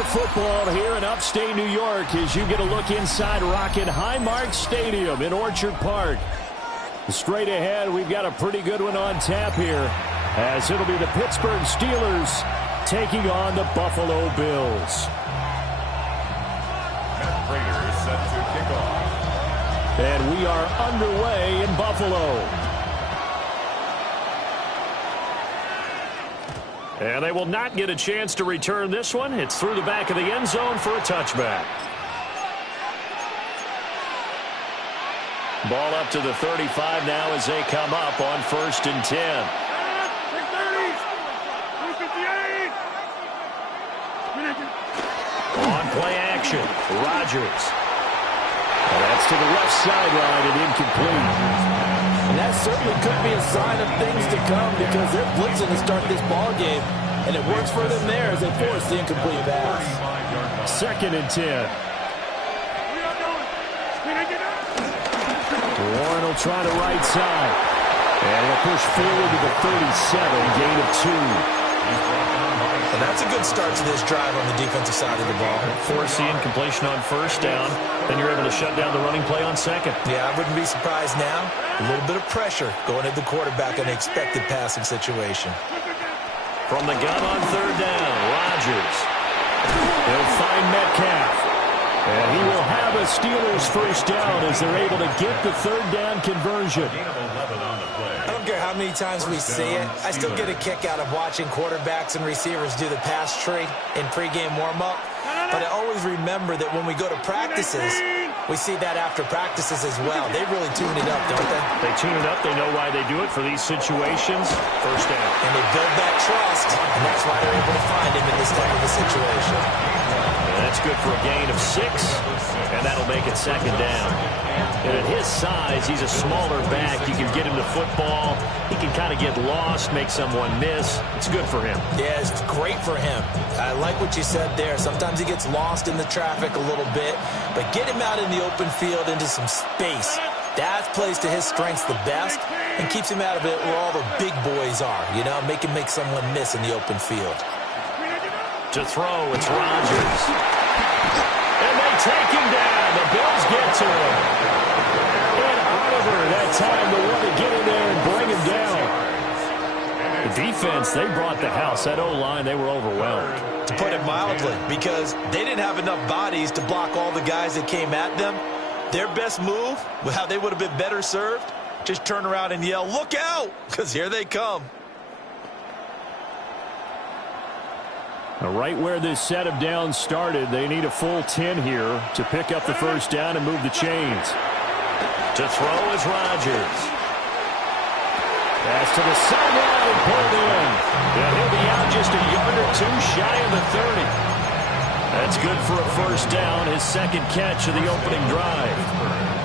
Bear football here in upstate New York as you get a look inside Rocket Highmark Stadium in Orchard Park. Straight ahead, we've got a pretty good one on tap here, as it'll be the Pittsburgh Steelers taking on the Buffalo Bills. Matt Prater is set to kick off. And we are underway in Buffalo. And they will not get a chance to return this one. It's through the back of the end zone for a touchback. Ball up to the 35 now as they come up on 1st and 10. On play action, Rodgers. And that's to the left sideline and incomplete. And that certainly could be a sign of things to come because they're blitzing to start this ball game, and it works for them there as they force the incomplete pass. 2nd and 10. Warren will try the right side. And he'll push forward to the 37, gain of 2. And that's a good start to this drive on the defensive side of the ball. Force the incompletion on 1st down. Then you're able to shut down the running play on 2nd. Yeah, I wouldn't be surprised now. A little bit of pressure going at the quarterback in an expected passing situation. From the gun on 3rd down, Rodgers. He'll find Metcalf. And he will have a Steelers 1st down as they're able to get the 3rd down conversion. I don't care how many times we see it. I still get a kick out of watching quarterbacks and receivers do the pass tree in pregame warm-up. But I always remember that when we go to practices, we see that after practices as well. They really tune it up, don't they? They tune it up. They know why they do it for these situations. 1st down. And they build that trust, and that's why they're able to find him in this type of a situation. And that's good for a gain of 6, and that'll make it 2nd down. And at his size, he's a smaller back. You can get him to football. He can kind of get lost, make someone miss. It's good for him. Yeah, it's great for him. I like what you said there. Sometimes he gets lost in the traffic a little bit, but get him out in the open field into some space. That plays to his strengths the best and keeps him out of it where all the big boys are, you know, make him make someone miss in the open field. To throw, it's Rodgers. And they take him down. The Bills get to him. And Oliver, that time the one to get in there and bring him down. The defense, they brought the house. That O-line, they were overwhelmed. To put it mildly, because they didn't have enough bodies to block all the guys that came at them. Their best move, how they would have been better served, just turn around and yell, "Look out!" because here they come. Right where this set of downs started, they need a full 10 here to pick up the 1st down and move the chains. To throw is Rodgers. Pass to the sideline and pulled in. And he'll be out just a yard or 2 shy of the 30. That's good for a 1st down, his 2nd catch of the opening drive.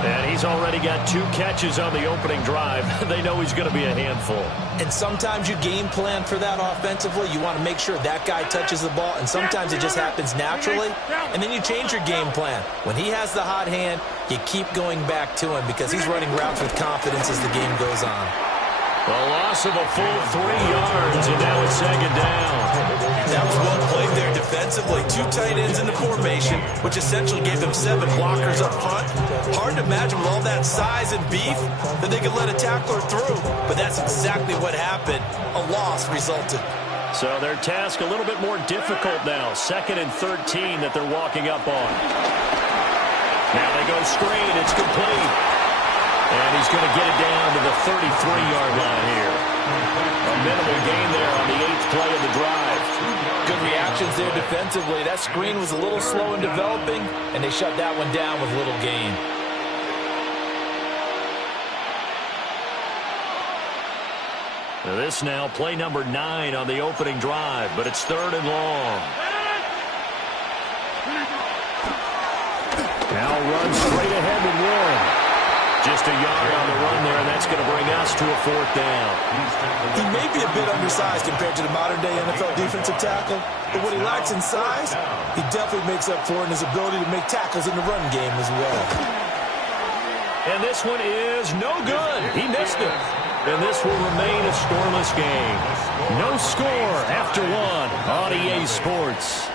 And he's already got 2 catches on the opening drive. They know he's going to be a handful. And sometimes you game plan for that offensively. You want to make sure that guy touches the ball, and sometimes it just happens naturally. And then you change your game plan. When he has the hot hand, you keep going back to him because he's running routes with confidence as the game goes on. A loss of a full 3 yards, and now it's 2nd down. That was well played there defensively. 2 tight ends in the formation, which essentially gave them 7 blockers up front. Hard to imagine with all that size and beef that they could let a tackler through. But that's exactly what happened. A loss resulted. So their task a little bit more difficult now. 2nd and 13 that they're walking up on. Now they go screen. It's complete. And he's going to get it down to the 33-yard line here. A minimal gain there on the 8th play of the drive. Good reactions there defensively. That screen was a little slow in developing, and they shut that one down with little gain. This now play number 9 on the opening drive, but it's 3rd and long. Now run straight ahead with Warren. Just a yard on the run there, and that's going to bring us to a 4th down. He may be a bit undersized compared to the modern-day NFL defensive tackle, but what he lacks in size, he definitely makes up for in his ability to make tackles in the run game as well. And this one is no good. He missed it. And this will remain a scoreless game. No score after 1 on EA Sports.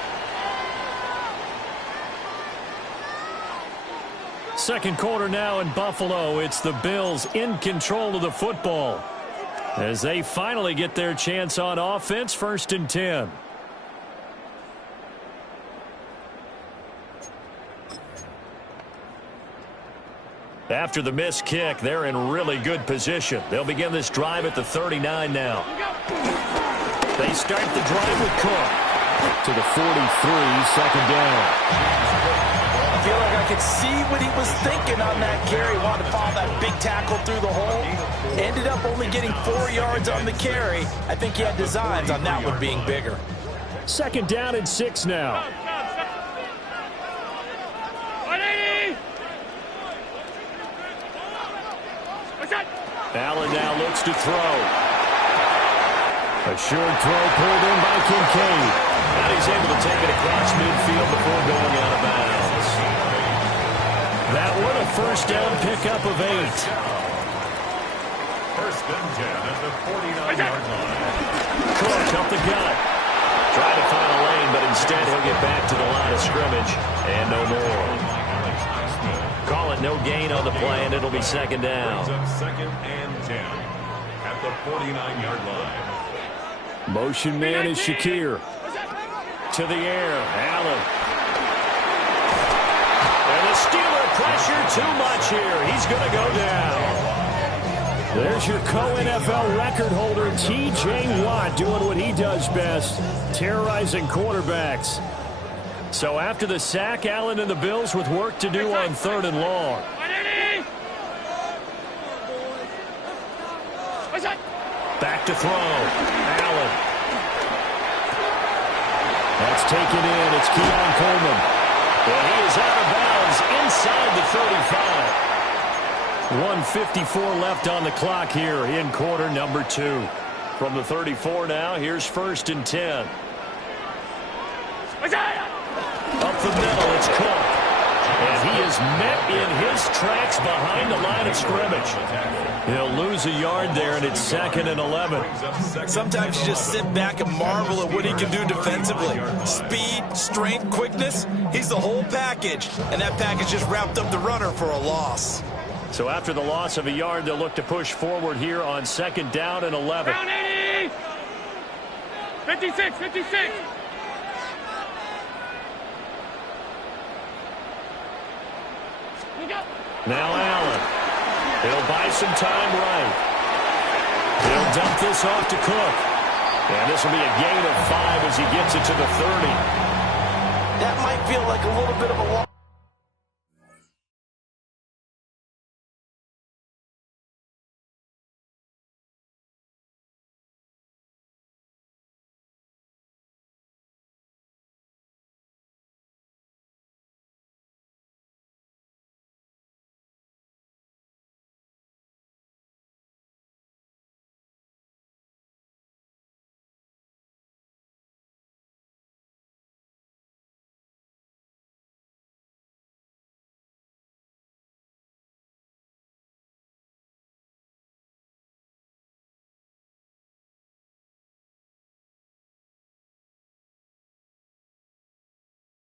Second quarter now in Buffalo. It's the Bills in control of the football as they finally get their chance on offense. 1st and 10. After the missed kick, they're in really good position. They'll begin this drive at the 39 now. They start the drive with Cook to the 43, 2nd down. I feel like I could see what he was thinking on that carry. Wanted to follow that big tackle through the hole. Ended up only getting 4 yards on the carry. I think he had designs on that one being bigger. 2nd down and 6 now. Allen now looks to throw. A short throw pulled in by Kincaid. And he's able to take it across midfield before going out of bounds. That one a 1st down pickup of 8. 1st and 10 at the 49-yard line. Cook up the gut. Trying to find a lane, but instead he'll get back to the line of scrimmage. And no more. Call it no gain on the play, and it'll be 2nd down. 2nd and 10 at the 49-yard line. Motion man is Shakir. To the air, Allen. And the Steeler pressure too much here. He's going to go down. There's your co-NFL record holder, T.J. Watt, doing what he does best, terrorizing quarterbacks. So after the sack, Allen and the Bills with work to do on 3rd and long. Back to throw. Allen. That's taken in. It's Keon Coleman. And he is out of bounds inside the 35. 1:54 left on the clock here in quarter number 2. From the 34 now, here's 1st and 10. Up the middle, it's Cook. And he is met in his tracks behind the line of scrimmage. He'll lose a yard there, and it's 2nd and 11. Sometimes you just sit back and marvel at what he can do defensively. Speed, strength, quickness, he's the whole package. And that package just wrapped up the runner for a loss. So after the loss of a yard, they'll look to push forward here on 2nd down and 11. Down 80! 56, 56! Now Allen. He'll buy some time right. He'll dump this off to Cook. And this will be a gain of 5 as he gets it to the 30. That might feel like a little bit of a loss.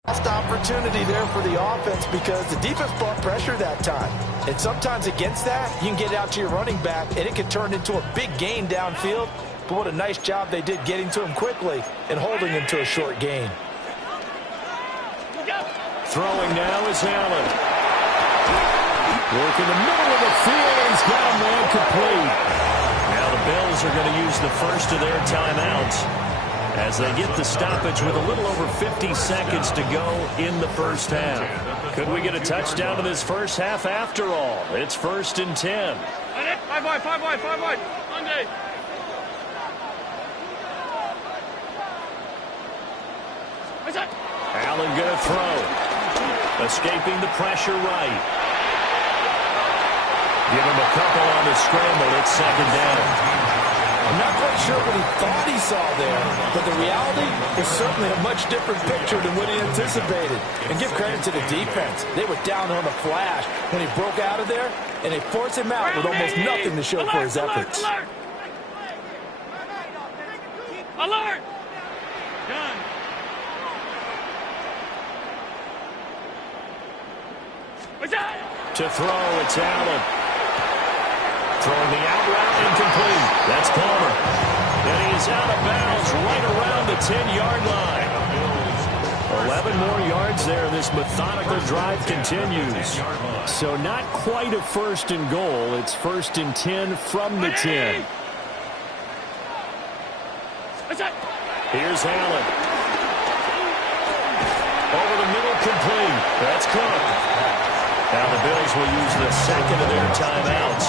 Last opportunity there for the offense because the defense brought pressure that time. And sometimes against that, you can get out to your running back, and it can turn into a big gain downfield. But what a nice job they did getting to him quickly and holding him to a short gain. Throwing now is Allen. Work in the middle of the field, and he's got a man complete. Now the Bills are going to use the first of their timeouts as they get the stoppage with a little over 50 seconds to go in the first half. Could we get a touchdown in this first half after all? It's 1st and 10. 5 wide, 5 wide, 5 wide. Monday. Allen going to throw. Escaping the pressure right. Give him a couple on the scramble. It's 2nd down. I'm not quite sure what he thought he saw there, but the reality is certainly a much different picture than what he anticipated. And give credit to the defense. They were down on the flash when he broke out of there, and they forced him out with almost nothing to show for his efforts. Alert! Alert! Done. To throw, it's Allen. Throwing the out route, incomplete. That's Palmer. And he is out of bounds right around the 10-yard line. 11 more yards there. This methodical drive continues. So not quite a first and goal. It's 1st and 10 from the 10. Here's Allen. Over the middle, complete. That's Cook. Now the Bills will use the second of their timeouts,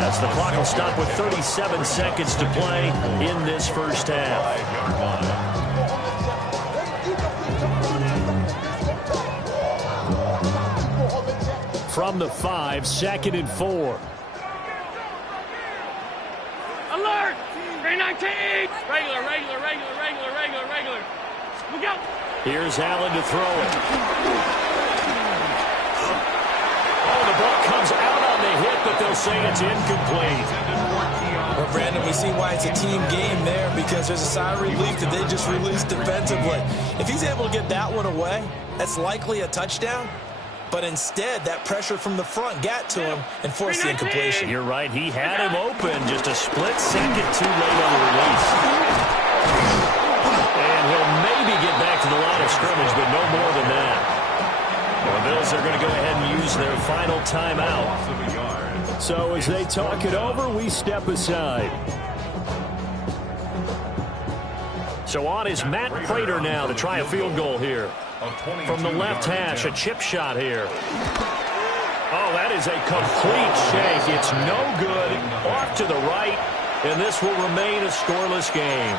as the clock will stop with 37 seconds to play in this first half. From the 5, 2nd and 4. Alert! 319! Regular. Look out! Here's Allen to throw it. Oh, the ball comes out on the hit, but they'll say it's incomplete. Well, Brandon, we see why it's a team game there, because there's a sigh of relief that they just released defensively. If he's able to get that one away, that's likely a touchdown. But instead, that pressure from the front got to him and forced the incompletion. You're right. He had him open just a split second too late on the release. And he'll maybe get back to the line of scrimmage, but no more than that. The Bills are going to go ahead and use their final timeout. So as they talk it over, we step aside. So on is Matt Prater now to try a field goal here. From the left hash, a chip shot here. Oh, that is a complete shake. It's no good. Off to the right, and this will remain a scoreless game.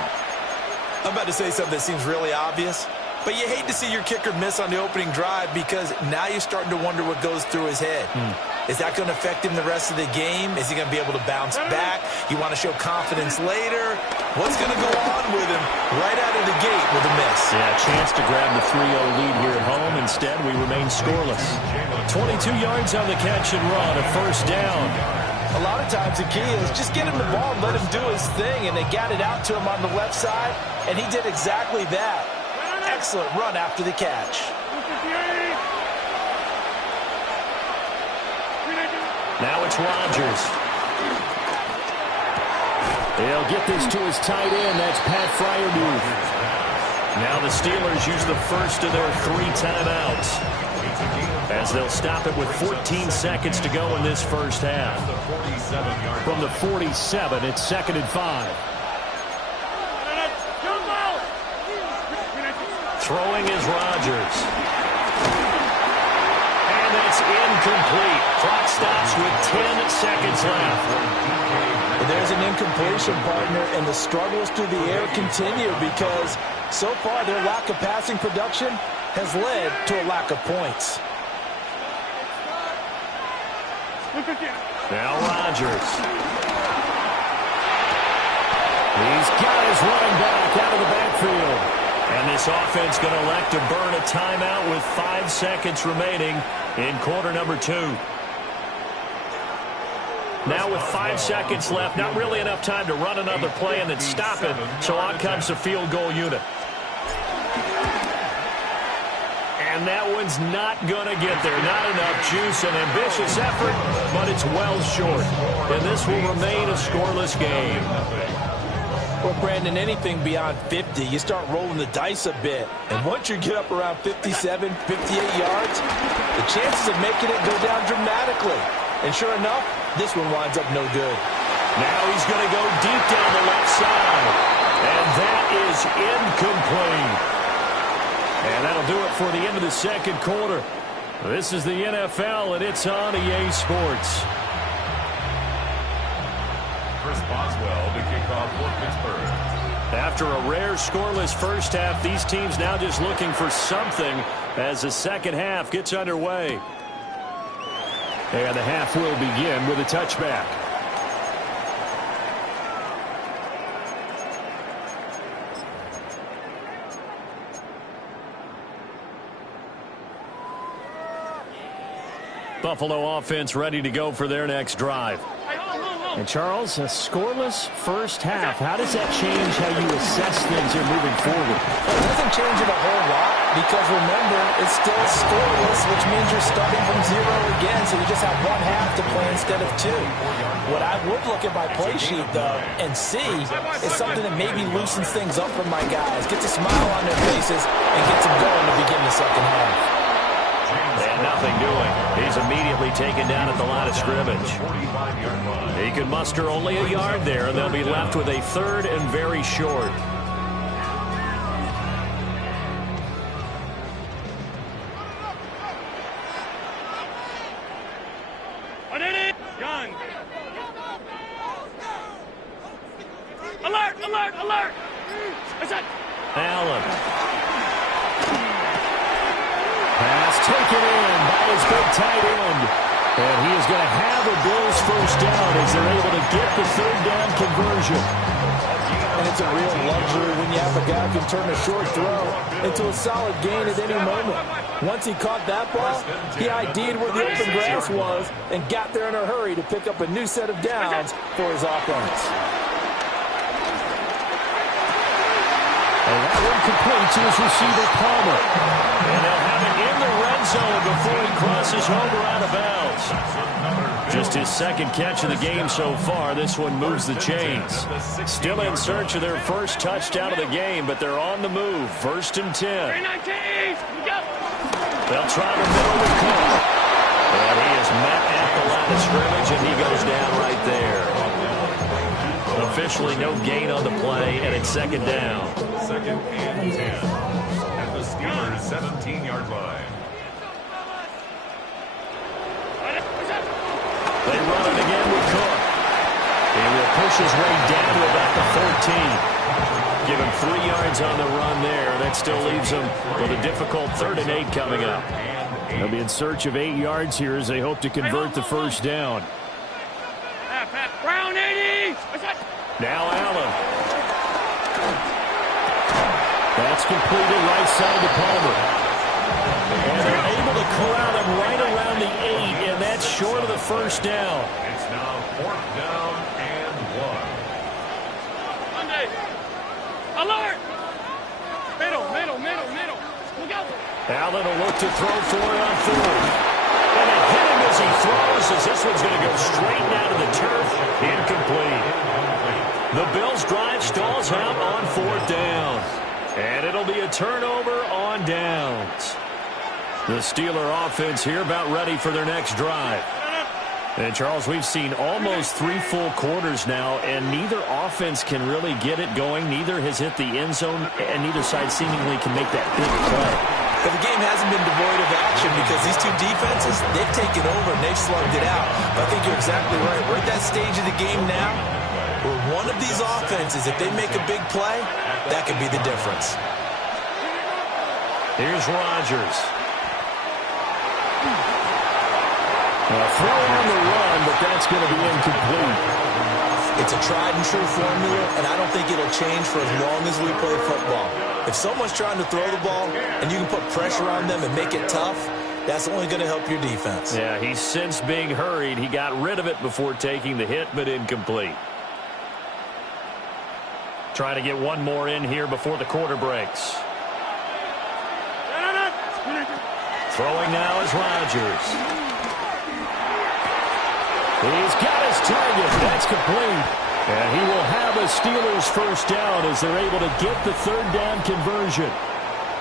I'm about to say something that seems really obvious, but you hate to see your kicker miss on the opening drive, because now you're starting to wonder what goes through his head. Is that going to affect him the rest of the game? Is he going to be able to bounce back? You want to show confidence later? What's going to go on with him right out of the gate with a miss? Yeah, chance to grab the 3-0 lead here at home. Instead, we remain scoreless. 22 yards on the catch and run, a first down. A lot of times the key is just get him the ball and let him do his thing, and they got it out to him on the left side, and he did exactly that. Excellent run after the catch. Now it's Rodgers. They'll get this to his tight end. That's Pat Fryermuth. Now the Steelers use the first of their 3 timeouts, as they'll stop it with 14 seconds to go in this first half. From the 47, it's 2nd and 5. Throwing is Rodgers. And that's incomplete. Clock stops with 10 seconds left. But there's an incompletion, partner, and the struggles through the air continue, because so far their lack of passing production has led to a lack of points. Now Rodgers. He's got his running back out of the backfield. And this offense going to elect to burn a timeout with 5 seconds remaining in quarter number 2. Now with 5 seconds left, not really enough time to run another play and then stop it. So on comes the field goal unit. And that one's not going to get there. Not enough juice. An ambitious effort, but it's well short. And this will remain a scoreless game. Well, Brandon, anything beyond 50, you start rolling the dice a bit. And once you get up around 57, 58 yards, the chances of making it go down dramatically. And sure enough, this one winds up no good. Now he's going to go deep down the left side. And that is incomplete. And that'll do it for the end of the second quarter. This is the NFL, and it's on EA Sports. Chris Boswell to kick off for Pittsburgh. After a rare scoreless first half, these teams now just looking for something as the second half gets underway. And the half will begin with a touchback. Buffalo offense ready to go for their next drive. Hey, hold. And Charles, a scoreless first half. How does that change how you assess things here moving forward? Well, it doesn't change it a whole lot because, remember, it's still scoreless, which means you're starting from 0 again, so you just have one half to play instead of 2. What I would look at my play sheet, though, and see is something that maybe loosens things up for my guys, gets a smile on their faces, and gets them going to begin the second half. And nothing doing. He's immediately taken down at the line of scrimmage. He can muster only a yard there, and they'll be left with a third and very short. Gun. Alert, alert, alert. Allen. Pass taken in by his big tight end. And he is going to have a Bills first down as they're able to get the third down conversion. And it's a real luxury when you have a guy who can turn a short throw into a solid gain at any moment. Once he caught that ball, he ID'd where the open grass was and got there in a hurry to pick up a new set of downs for his offense. And that one complete to his receiver, Palmer. And they'll have it in the red zone before he crosses over out of bounds. Just his second catch of the game so far. This one moves the chains. Still in search of their first touchdown of the game, but they're on the move. First and 10. They'll try to middle the Cook. And he is met at the line of scrimmage, and he goes down right there. Officially no gain on the play, and it's second down. Second and 10 at the Steelers' 17-yard line. They run it again with Cook. He will push his way down to about the 13. Give him 3 yards on the run there. That still leaves him with a difficult 3rd and 8 coming up. They'll be in search of 8 yards here as they hope to convert the first down. Brown 80. Now Allen. That's completed right side to Palmer. And they're able to corral him right around the 8, and that's short of the first down. It's now 4th down and 1. Monday. Alert. Middle. Look out. Allen will look to throw for it on 4th. And it hit him as he throws, as this one's going to go straight down to the turf. Incomplete. The Bills' drive stalls out on 4th down. And it'll be a turnover on downs. The Steeler offense here about ready for their next drive. And, Charles, we've seen almost 3 full quarters now, and neither offense can really get it going. Neither has hit the end zone, and neither side seemingly can make that big play. But the game hasn't been devoid of action because these two defenses, they've taken over and they've slugged it out. But I think you're exactly right. We're at that stage of the game now where one of these offenses, if they make a big play, that could be the difference. Here's Rodgers. A throw on the run, but that's going to be incomplete. It's a tried-and-true formula, and I don't think it'll change for as long as we play football. If someone's trying to throw the ball and you can put pressure on them and make it tough, that's only going to help your defense. Yeah, he's since being hurried. He got rid of it before taking the hit, but incomplete. Trying to get one more in here before the quarter breaks. Throwing now is Rodgers. He's got his target. That's complete. And he will have a Steelers first down as they're able to get the 3rd down conversion.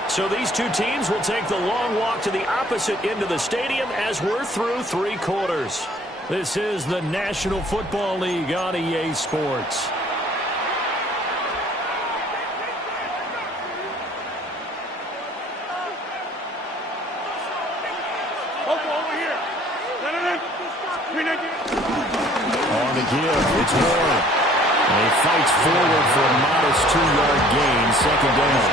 So these two teams will take the long walk to the opposite end of the stadium as we're through 3 quarters. This is the National Football League on EA Sports. Over here. On the give, it's Warren. And he fights forward for a modest 2-yard gain, second down.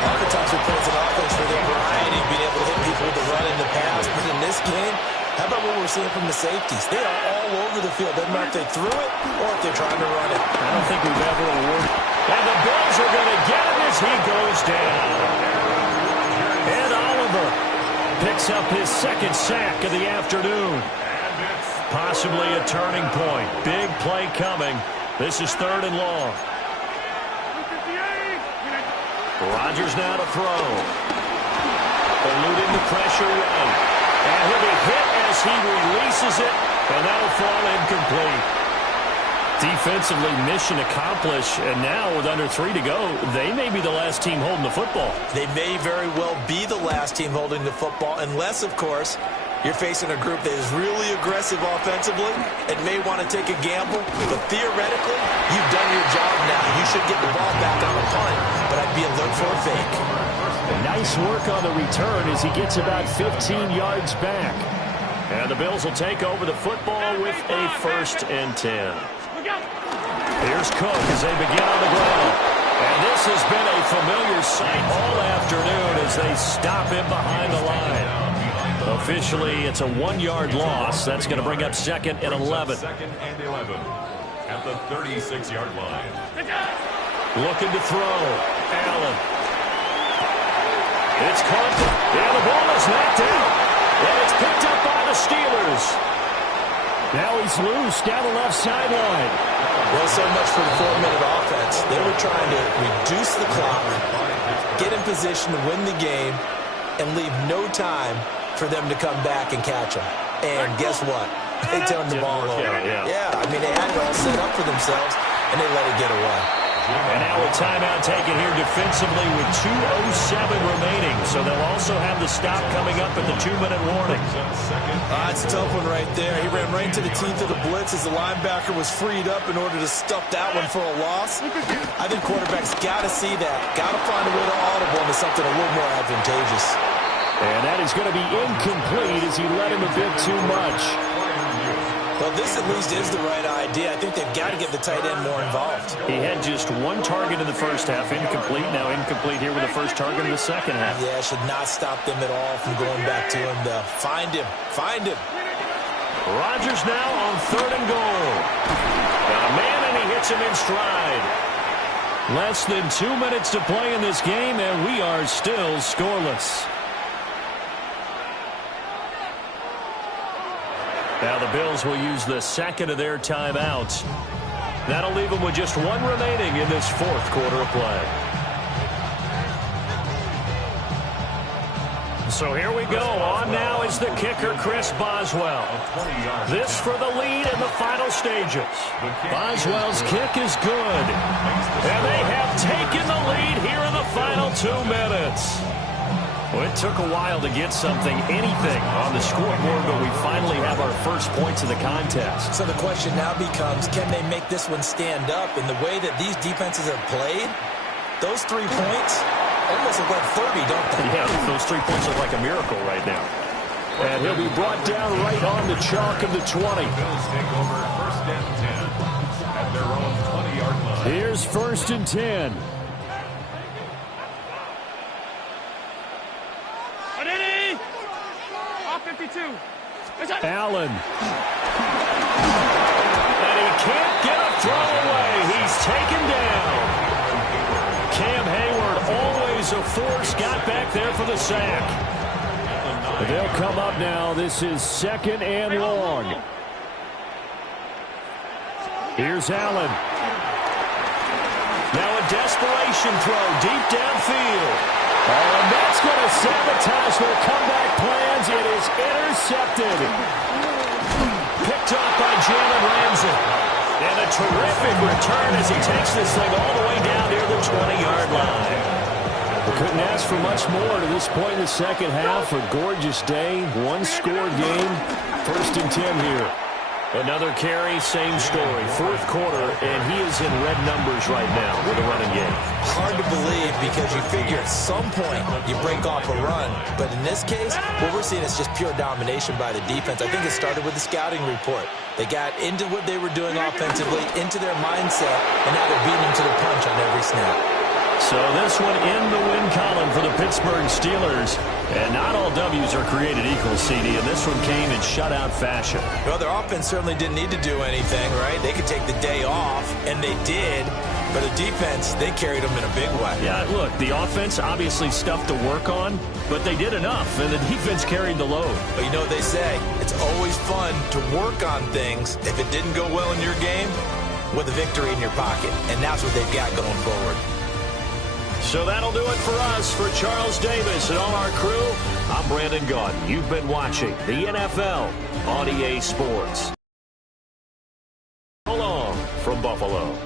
Oftentimes we play as an offense for their variety, being able to hit people with the run and the pass. But in this game, how about what we're seeing from the safeties? They are all over the field. Doesn't matter if they threw it or if they're trying to run it. I don't think we've ever awarded. And the Bills are going to get him as he goes down. And Oliver picks up his 2nd sack of the afternoon. And it's Possibly a turning point. Big play coming. This is 3rd and long. Rodgers now to throw. Eluding the pressure right. And he'll be hit as he releases it, and that'll fall incomplete. Defensively, mission accomplished, and now with under 3 to go, they may be the last team holding the football. They may very well be the last team holding the football, unless, of course, you're facing a group that is really aggressive offensively and may want to take a gamble. But theoretically, you've done your job now. You should get the ball back on the punt, but I'd be alert for a fake. Nice work on the return as he gets about 15 yards back. And the Bills will take over the football with a 1st and 10. Here's Cook as they begin on the ground. And this has been a familiar sight all afternoon as they stop him behind the line. Officially, it's a 1-yard loss. That's going to bring up 2nd and 11. 2nd and 11 at the 36-yard line. Looking to throw. Allen. It's caught. And the ball is knocked out. And it's picked up by the Steelers. Now he's loose down the left sideline. Well, so much for the 4-minute offense. They were trying to reduce the clock, get in position to win the game, and leave no time for them to come back and catch them. And guess what? They turned the ball over. Yeah, I mean, they had it all set up for themselves, and they let it get away. And now a timeout taken here defensively with 2:07 remaining. So they'll also have the stop coming up at the 2-minute warning. It's a tough one right there. He ran right into the teeth of the blitz as the linebacker was freed up in order to stuff that one for a loss. I think quarterbacks got to see that. Got to find a way to audible into something a little more advantageous. And that is going to be incomplete as he led him a bit too much. Well, this at least is the right idea. I think they've got to get the tight end more involved. He had just 1 target in the first half, incomplete. Now incomplete here with the first target in the second half. Yeah, should not stop them at all from going back to him. Find him. Find him. Rodgers now on 3rd and goal. Got a man, and he hits him in stride. Less than 2 minutes to play in this game, and we are still scoreless. Now the Bills will use the 2nd of their timeouts. That'll leave them with just 1 remaining in this 4th quarter of play. So here we go. On now is the kicker, Chris Boswell. This for the lead in the final stages. Boswell's kick is good. And they have taken the lead here in the final 2 minutes. Well, it took a while to get something, anything, on the scoreboard, but we finally have our first points of the contest. So the question now becomes, can they make this one stand up? In the way that these defenses have played, those 3 points almost look like 30, don't they? Yeah, those 3 points look like a miracle right now. And he'll be brought down right on the chalk of the 20. Bills take over 1st and 10 at their own 20-yard line. Here's 1st and 10. Allen. And he can't get a throw away. He's taken down. Cam Hayward, always a force, got back there for the sack. They'll come up now. This is 2nd and long. Here's Allen. Now a desperation throw deep downfield. Oh, and that's going to sabotage their comeback plans. It is intercepted. Picked up by Jalen Ramsey. And a terrific return as he takes this thing all the way down near the 20-yard line. We couldn't ask for much more to this point in the second half. A gorgeous day, 1-score game. 1st and 10 here. Another carry, same story. 4th quarter, and he is in red numbers right now with a running game. Hard to believe because you figure at some point you break off a run. But in this case, what we're seeing is just pure domination by the defense. I think it started with the scouting report. They got into what they were doing offensively, into their mindset, and now they're beating them to the punch on every snap. So this one in the win column for the Pittsburgh Steelers. And not all W's are created equal, CD, and this one came in shutout fashion. Well, their offense certainly didn't need to do anything, right? They could take the day off, and they did. but the defense, they carried them in a big way. Yeah, look, the offense, obviously stuff to work on, but they did enough, and the defense carried the load. But you know what they say, it's always fun to work on things if it didn't go well in your game with a victory in your pocket, and that's what they've got going forward. So that'll do it for us. For Charles Davis and all our crew, I'm Brandon Gaudin. You've been watching the NFL on EA Sports. So long from Buffalo.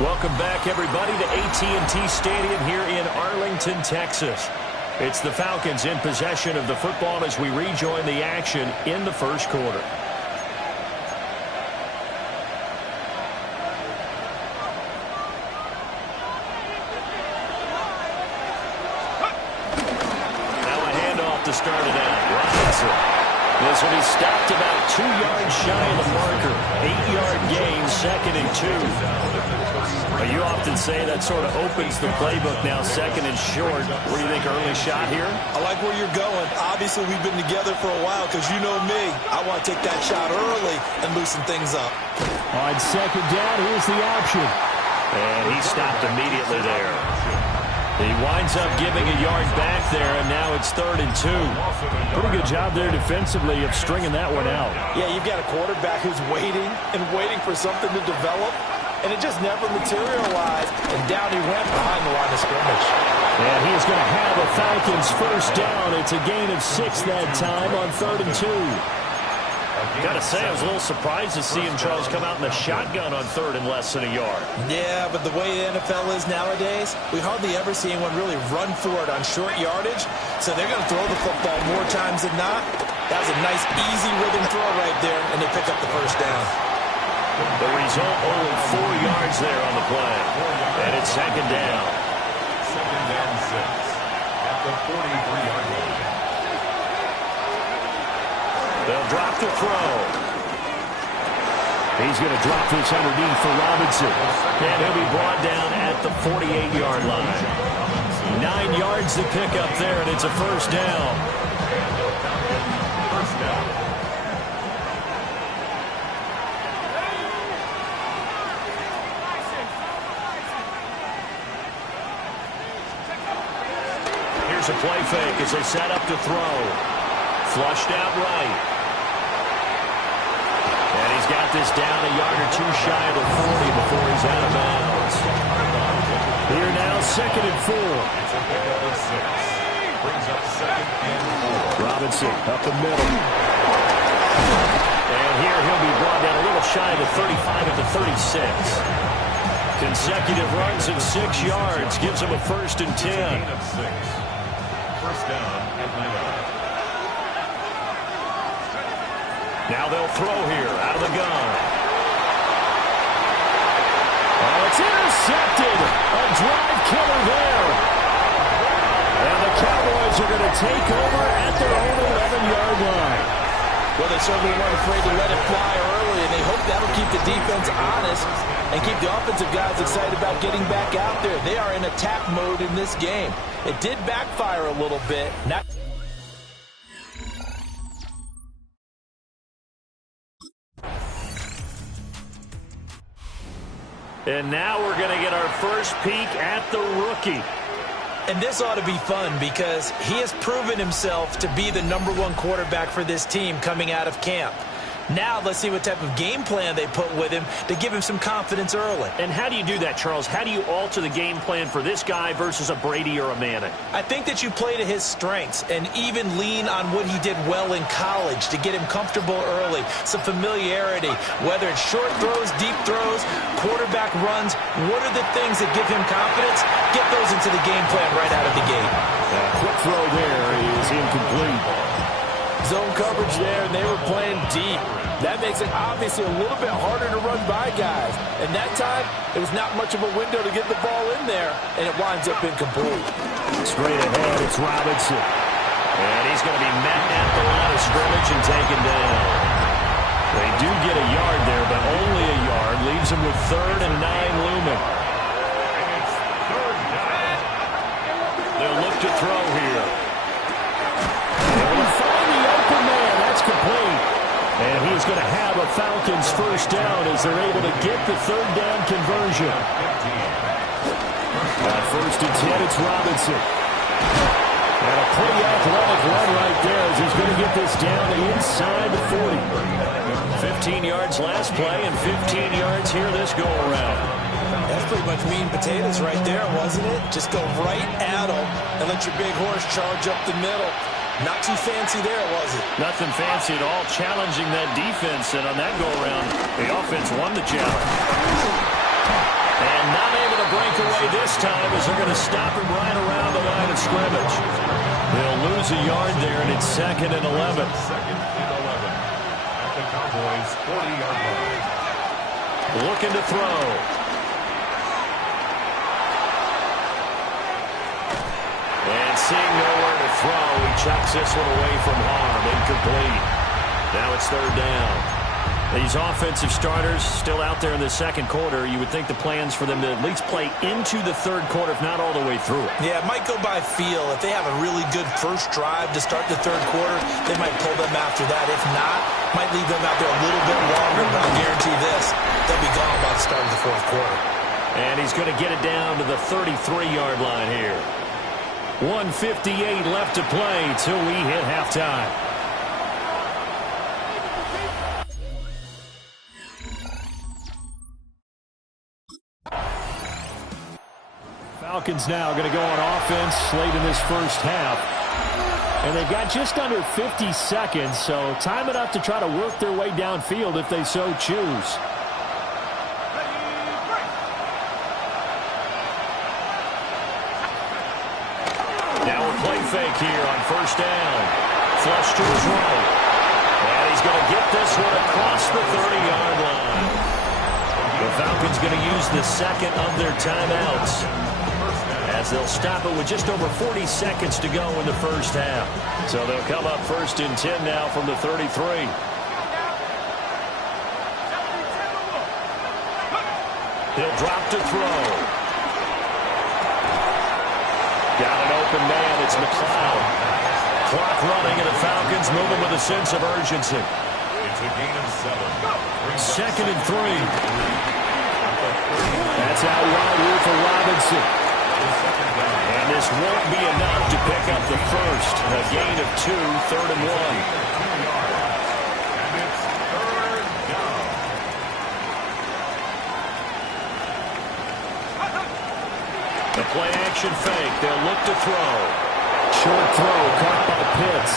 Welcome back, everybody, to AT&T Stadium here in Arlington, Texas. It's the Falcons in possession of the football as we rejoin the action in the first quarter. Now a handoff to start it out. Robinson. This one, he stopped about 2 yards shy of the marker. 8-yard gain, 2nd and 2. You often say that sort of opens the playbook now, 2nd and short. What do you think, early shot here? I like where you're going. Obviously, we've been together for a while because you know me. I want to take that shot early and loosen things up. On 2nd down, here's the option. And he stopped immediately there. He winds up giving a yard back there, and now it's 3rd and 2. Pretty good job there defensively of stringing that one out. Yeah, you've got a quarterback who's waiting and waiting for something to develop, and it just never materialized, and down he went behind the line of scrimmage. And he is going to have a Falcons first down. It's a gain of 6 that time on 3rd and 2. Got to say, I was a little surprised to see him, Charles, come out in the shotgun on 3rd and less than a yard. Yeah, but the way the NFL is nowadays, we hardly ever see anyone really run for it on short yardage, so they're going to throw the football more times than not. That was a nice, easy rhythm throw right there, and they pick up the first down. The result, only 4 yards there on the play. And it's 2nd down. 2nd and 6 at the 43-yard line. They'll drop the throw. He's going to drop this underneath for Robinson. And he'll be brought down at the 48-yard line. 9 yards to pick up there, and it's a first down. First down. Here's a play fake as they set up to throw. Flushed out right. And he's got this down a yard or 2 shy of the 40 before he's out of bounds. Here now, 2nd and 4. It's a pickup of 6. Brings up 2nd and 4. Robinson up the middle. And here he'll be brought down a little shy of the 35 at the 36. Consecutive runs of 6 yards gives him a 1st and 10. Gain of 6. First down, Atlanta. Now they'll throw here out of the gun. Oh, it's intercepted. A drive killer there. And the Cowboys are going to take over at their own 11-yard line. Well, they certainly weren't afraid to let it fly early, and they hope that'll keep the defense honest and keep the offensive guys excited about getting back out there. They are in attack mode in this game. It did backfire a little bit. And now we're going to get our first peek at the rookie. And this ought to be fun because he has proven himself to be the #1 quarterback for this team coming out of camp. Now let's see what type of game plan they put with him to give him some confidence early. And how do you do that, Charles? How do you alter the game plan for this guy versus a Brady or a Madden? I think that you play to his strengths and even lean on what he did well in college to get him comfortable early, some familiarity, whether it's short throws, deep throws, quarterback runs. What are the things that give him confidence? Get those into the game plan right out of the gate. Quick throw there is incomplete. Zone coverage there, and they were playing deep. That makes it obviously a little bit harder to run by guys. And that time, it was not much of a window to get the ball in there, and it winds up incomplete. Straight ahead, it's Robinson. And he's going to be met at the line of scrimmage and taken down. They do get a yard there, but only a yard. Leaves him with 3rd and 9 looming. And it's 3rd down. They'll look to throw here. Able to find the open man. That's complete. And he's going to have a Falcons first down as they're able to get the 3rd down conversion. First and 10, it's Robinson. And a pretty athletic run right there as he's going to get this down inside the 40. 15 yards last play and 15 yards here this go-around. That's pretty much meat and potatoes right there, wasn't it? Just go right at them and let your big horse charge up the middle. Not too fancy there, was it? Nothing fancy at all, challenging that defense. And on that go-around, the offense won the challenge. And not able to break away this time as they're going to stop him right around the line of scrimmage. They'll lose a yard there, and it's 2nd and 11. Second and 11 at the Cowboys' 40-yard line. Looking to throw. And seeing nowhere to throw, he chucks this one away from harm. Incomplete. Now it's 3rd down. These offensive starters still out there in the second quarter. You would think the plans for them to at least play into the 3rd quarter, if not all the way through it. Yeah, it might go by feel. If they have a really good first drive to start the 3rd quarter, they might pull them after that. If not, might leave them out there a little bit longer, but I guarantee this, they'll be gone by the start of the 4th quarter. And he's going to get it down to the 33-yard line here. 1:58 left to play till we hit halftime. Falcons now going to go on offense late in this first half. And they've got just under 50 seconds, so time enough to try to work their way downfield if they so choose. Now a play fake here on 1st down. Flush to his right. And he's going to get this one across the 30-yard line. The Falcons going to use the 2nd of their timeouts, as they'll stop it with just over 40 seconds to go in the first half. So they'll come up 1st and 10 now from the 33. He'll drop to throw. Got an open man. It's McLeod. Clock running, and the Falcons moving with a sense of urgency. It's a gain of 7. 2nd and 3. That's out wide here for Robinson. And this won't be enough to pick up the first. A gain of 2, 3rd and 1. And it's 3rd down. The play action fake. They'll look to throw. Short throw caught by Pitts.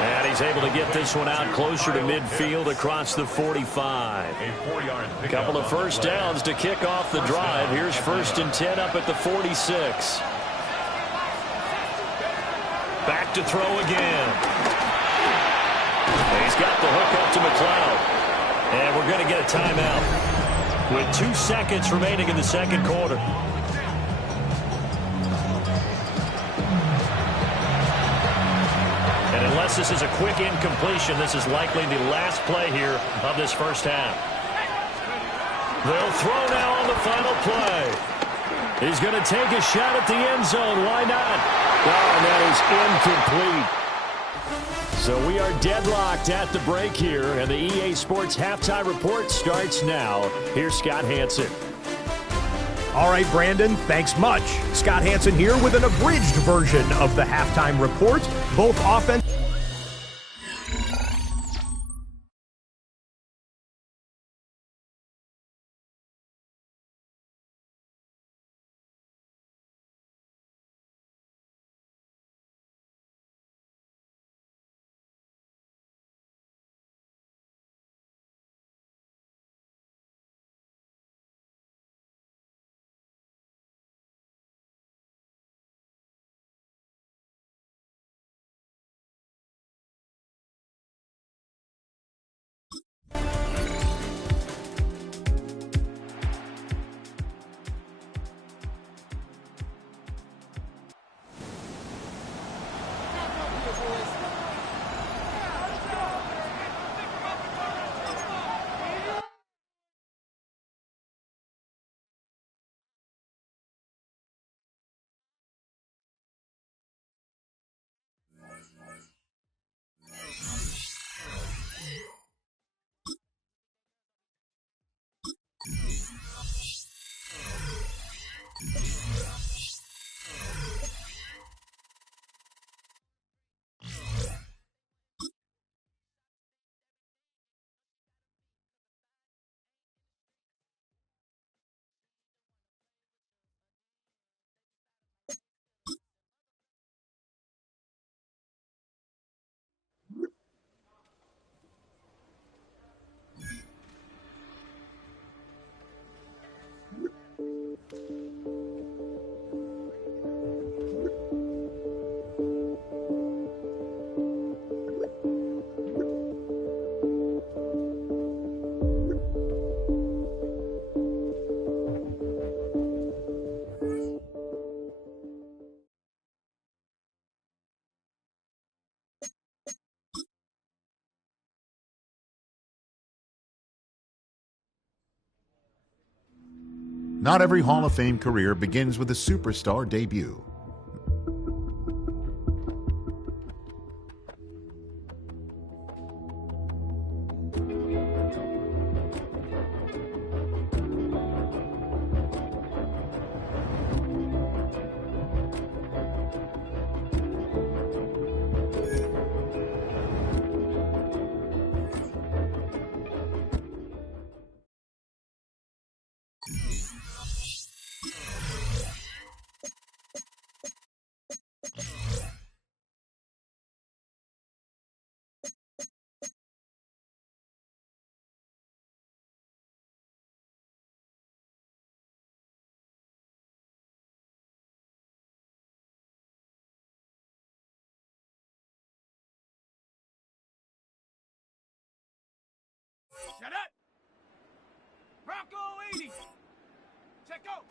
And he's able to get this one out closer to midfield across the 45. A 4-yard pickup. Couple of first downs to kick off the drive. Here's 1st and 10 up at the 46. Back to throw again. And he's got the hook up to McLeod. And we're going to get a timeout with 2 seconds remaining in the 2nd quarter. And unless this is a quick incompletion, this is likely the last play here of this first half. They'll throw now on the final play. He's going to take a shot at the end zone. Why not? Oh, and that is incomplete. So we are deadlocked at the break here, and the EA Sports Halftime Report starts now. Here's Scott Hanson. All right, Brandon, thanks much. Scott Hanson here with an abridged version of the Halftime Report. Both offense Not every Hall of Fame career begins with a superstar debut. Shut up! Bronco 80! Check out!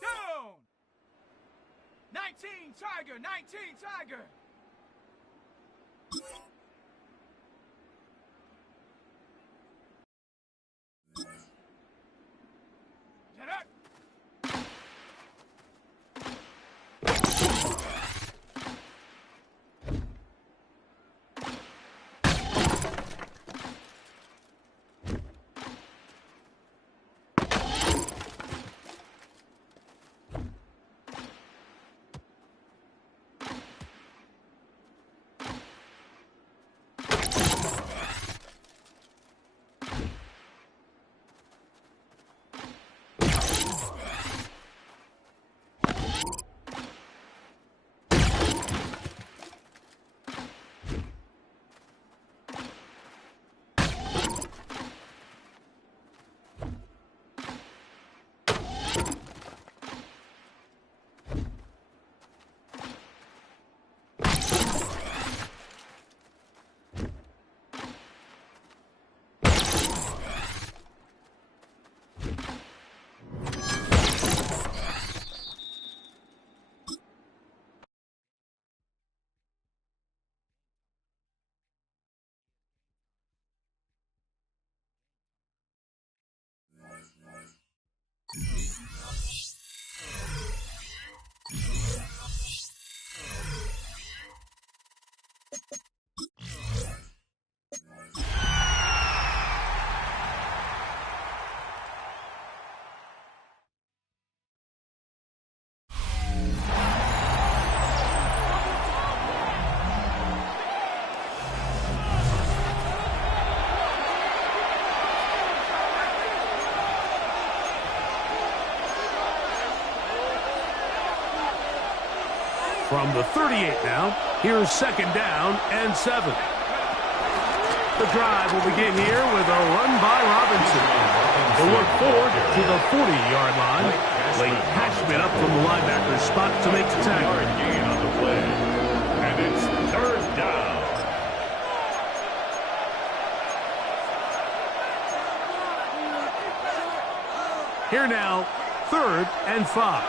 Down! 19 Tiger! 19 Tiger! Get up! From the 38 now, here's 2nd down and 7. The drive will begin here with a run by Robinson. He'll work forward to the 40-yard line. Late Hashman up from the linebacker's spot to make the tackle. Gain on the play. And it's 3rd down. Here now, 3rd and 5.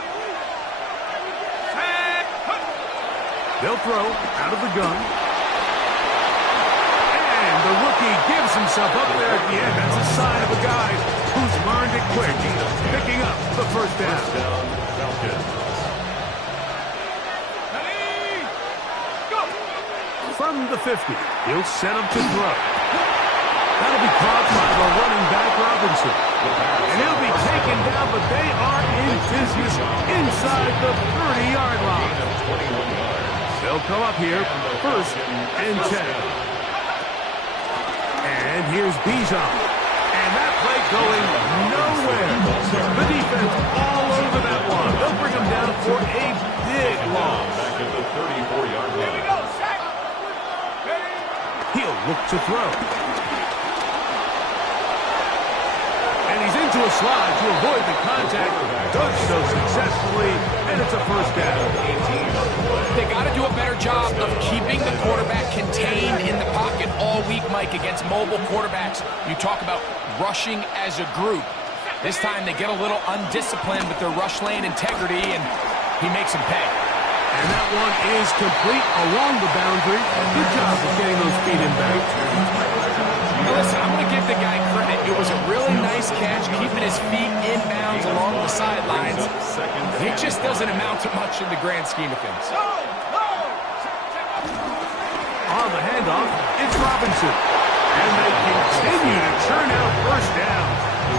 They'll throw out of the gun. And the rookie gives himself up there at the end. That's a sign of a guy who's learned it quick, picking up the 1st down. From the 50, he'll set him to throw. That'll be caught by the running back, Robinson. And he'll be taken down, but they are in business inside the 30-yard line. They'll come up here, 1st and 10. And here's Bijan. And that play going nowhere. The defense all over that one. They'll bring him down for a big loss. Back at the 34-yard line. He'll look to throw. And he's into a slide to avoid the contact. Does so successfully, and it's a 1st down. They got to do a better job of keeping the quarterback contained in the pocket all week, Mike, against mobile quarterbacks. You talk about rushing as a group. This time they get a little undisciplined with their rush lane integrity, and he makes them pay. And that one is complete along the boundary. Good job of getting those feet in back. Now listen, I'm going to give the guy credit. It was a really nice catch, keeping his feet in bounds along the sidelines. It just doesn't amount to much in the grand scheme of things. On the handoff, it's Robinson. And they continue to churn out 1st down.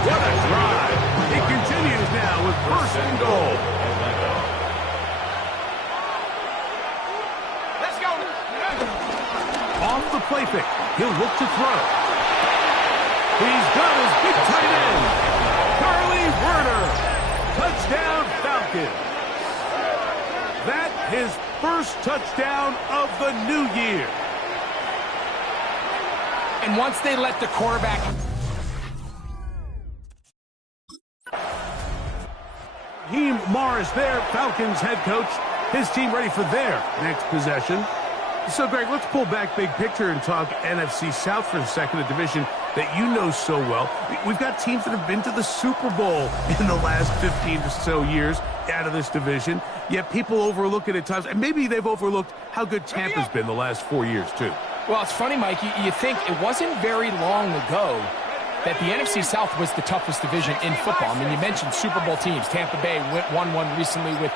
What a drive. It continues now with 1st and goal. Let's go. Off the play fake, he'll look to throw. He's got his big tight end, Carly Werner. Touchdown, Falcons. That his 1st touchdown of the new year. And once they let the quarterback... Raheem Morris there, Falcons head coach. His team ready for their next possession. So, Greg, let's pull back big picture and talk NFC South for a second, a division that you know so well. We've got teams that have been to the Super Bowl in the last 15 or so years out of this division, yet people overlook it at times. And maybe they've overlooked how good Tampa's been the last 4 years, too. Well, it's funny, Mike. You think it wasn't very long ago that the NFC South was the toughest division in football. I mean, you mentioned Super Bowl teams. Tampa Bay won one recently with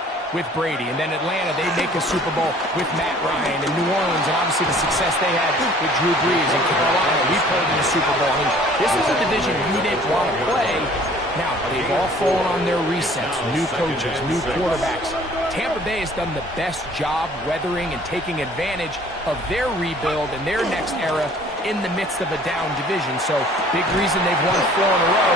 Brady. And then Atlanta, they make a Super Bowl with Matt Ryan. And New Orleans, and obviously the success they had with Drew Brees. And Carolina, we played in the Super Bowl. I mean, this was a division you didn't want to play. Now, they've all fallen on their resets. New coaches, new quarterbacks. Tampa Bay has done the best job weathering and taking advantage of their rebuild and their next era in the midst of a down division. So, big reason they've won 4 in a row.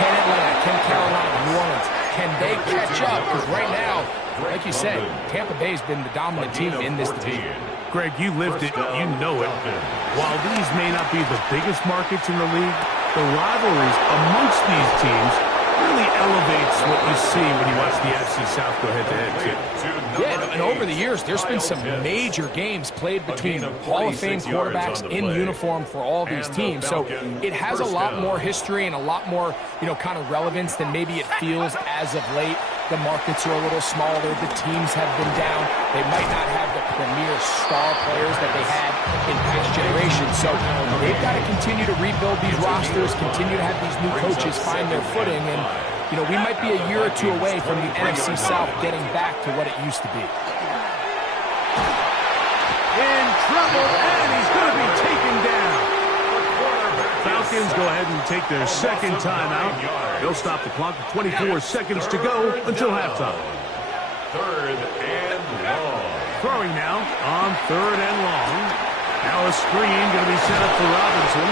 Can Atlanta, can Carolina, New Orleans, can they catch up? Because right now, like you said, Tampa Bay's been the dominant team in this division. Greg, you lived it, you know it. While these may not be the biggest markets in the league, the rivalries amongst these teams really elevates what you see when you watch the NFC South go head-to-head, too. Yeah, and over the years, there's been some major games played between Hall of Fame quarterbacks in uniform for all these teams. So it has a lot more history and a lot more, kind of relevance than maybe it feels as of late. The markets are a little smaller. The teams have been down. They might not have the premier star players that they had in past generations. So they've got to continue to rebuild these rosters, continue to have these new coaches find their footing. And, we might be a year or two away from the NFC South getting back to what it used to be. In trouble, and he's going to be taken down. Falcons go ahead and take their 2nd timeout. They'll stop the clock with 24 seconds to go until halftime. 3rd and long. Throwing now on 3rd and long. Now a screen going to be set up for Robinson.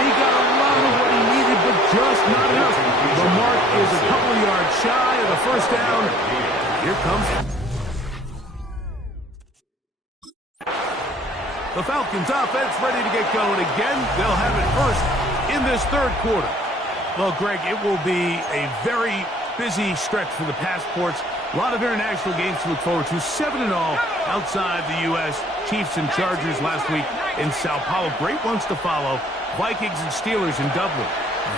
He got a lot of what he needed, but just not enough. The mark is a couple yards shy of the 1st down. Here comes The Falcons offense ready to get going again. They'll have it first in this third quarter. Well, Greg, it will be a very busy stretch for the passports. A lot of international games to look forward to. 7-0 outside the U.S. Chiefs and Chargers last week in Sao Paulo. Great ones to follow. Vikings and Steelers in Dublin.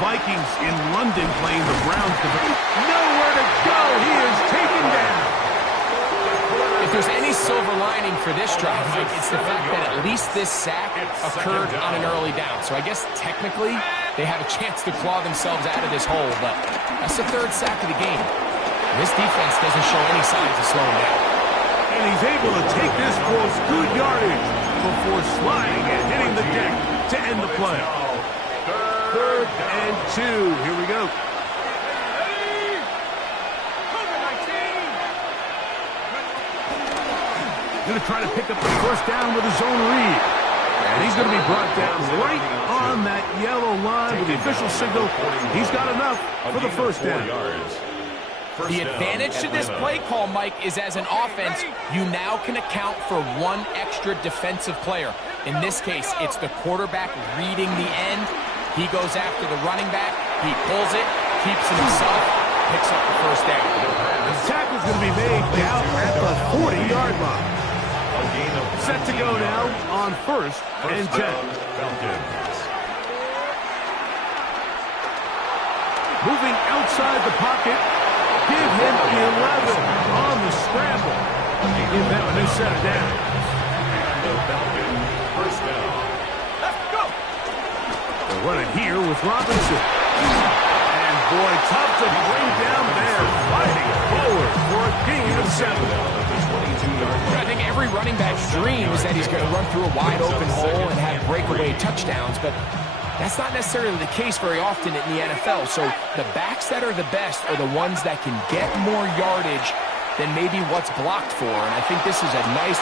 Vikings in London playing the Browns. Nowhere to go. He is taken down. If there's any silver lining for this drive, Mike, it's the fact that at least this sack occurred on an early down. So I guess technically they have a chance to claw themselves out of this hole, but that's the third sack of the game. And this defense doesn't show any signs of slowing down. And he's able to take this for good yardage before sliding and hitting the deck to end the play. 3rd and 2. Here we go. Going to try to pick up the first down with his own read. And he's going to be brought down right on that yellow line with the official signal. He's got enough for the first down. The advantage to this play call, Mike, is as an offense, you now can account for one extra defensive player. In this case, it's the quarterback reading the end. He goes after the running back. He pulls it, keeps it himself, picks up the first down. The tackle's going to be made down at the 40-yard line. Set to go now on 1st and 10. Moving outside the pocket. Give him 11 on the scramble. Give them a new set of down. First down. Let's go. They're running here with Robinson. And boy, tough to bring down there. Fighting forward for a gain of 7. I think every running back's dream is that he's going to run through a wide open hole and have breakaway touchdowns, but that's not necessarily the case very often in the NFL. So the backs that are the best are the ones that can get more yardage than maybe what's blocked for. And I think this is a nice